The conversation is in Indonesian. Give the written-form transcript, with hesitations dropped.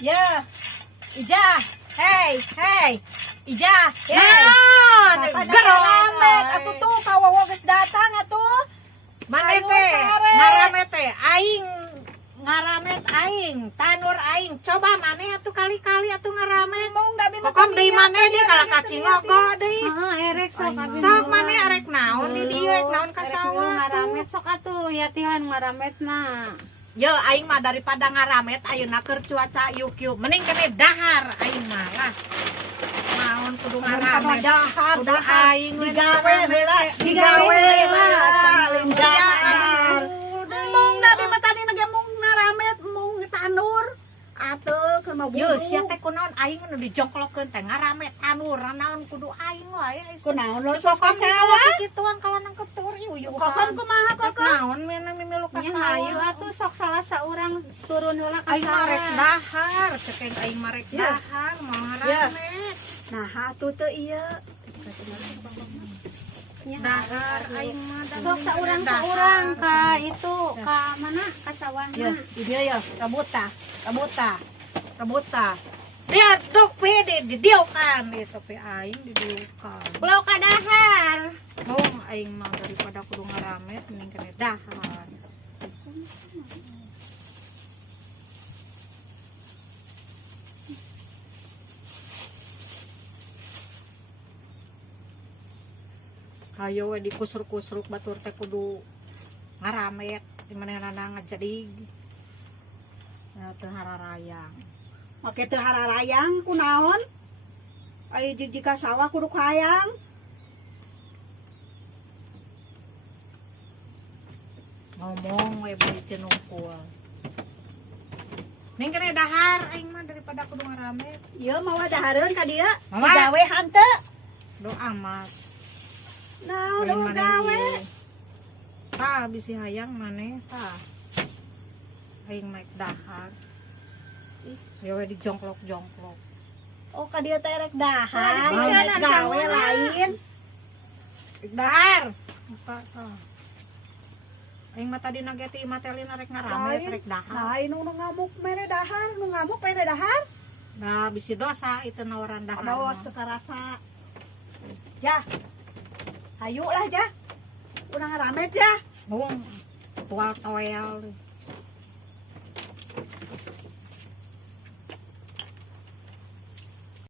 Ya. Ija. Hey. Ija. Garamet atuh tuh kawawa geus datang atuh. Mane teh ngaramet teh aing ngaramet aing tanur aing coba mane atuh kali-kali atuh ngaramet Mung da bima kokom deui mane dia kala kacingogo deui Erek sok sok mane arek naon di dieu ek naon ka sawah ngaramet sok atuh ya tihan ngarametna. Yo aing mah daripada ngaramet ayeuna keur cuaca yuk mending kene dahar aing mah lah naon kudu ngaramet dahar kudu aing we digawe digawe dahar. Mung da bima tadi nage mung ngaramet mung tanur. Atuh keur mah yo sia teh kunaon aing nu dijongklokeun teh ngaramet tanur naon kudu aing wae kunaon lo sok sok sawah. kituan kalau nangkep tur ieu Kokon kumaha kokon? naon menang mimilu ka Nya sawah hayu atuh sok salah saurang turun heula ka aing marek sawah. dahar cekeng aing marek Ya. dahar mau Ya. ngaramet Nah, atuh teu ieu. dahar aing mah Sok saurang ka itu ka mana ka sawahna. Ya, di dia ya, kabuta. dia duk di dieukan itu pe aing di dieukan Pulau ka dahar. mau aing mah daripada kudu ngaramet mending kene dahar hayo we dikusruk-kusruk batur teh kudu ngaramet di manehna ngajadig teu hararayang Make teu hararayang kunaon? Ai jika sawah kudu hayang. ngomong we beli cenungkul ning kene dahar aing mah daripada kudu ngaramet Ieu mawa dahareun ka dieu. Mama. Gawe hanteu. do amat Nah, udah mau gawe. tah bisi hayang maneh tah aing maek dahar ya we dijongklok-jongklok Oh, ka dieu teh rek dahar. Oh, Rek dipicanan gawe sawah. lain. dahar buka tah aing mah tadi nageti matelin rek ngaramet rek dahar Lain nu ngamuk mere dahar, nu ngamuk mere dahar. nah bisi dosa itu nawaran dahar Aduh, mah. sekarasa. Jah. Hayu lah, Jah. Udah ngaramet, Jah. Bung, tual toel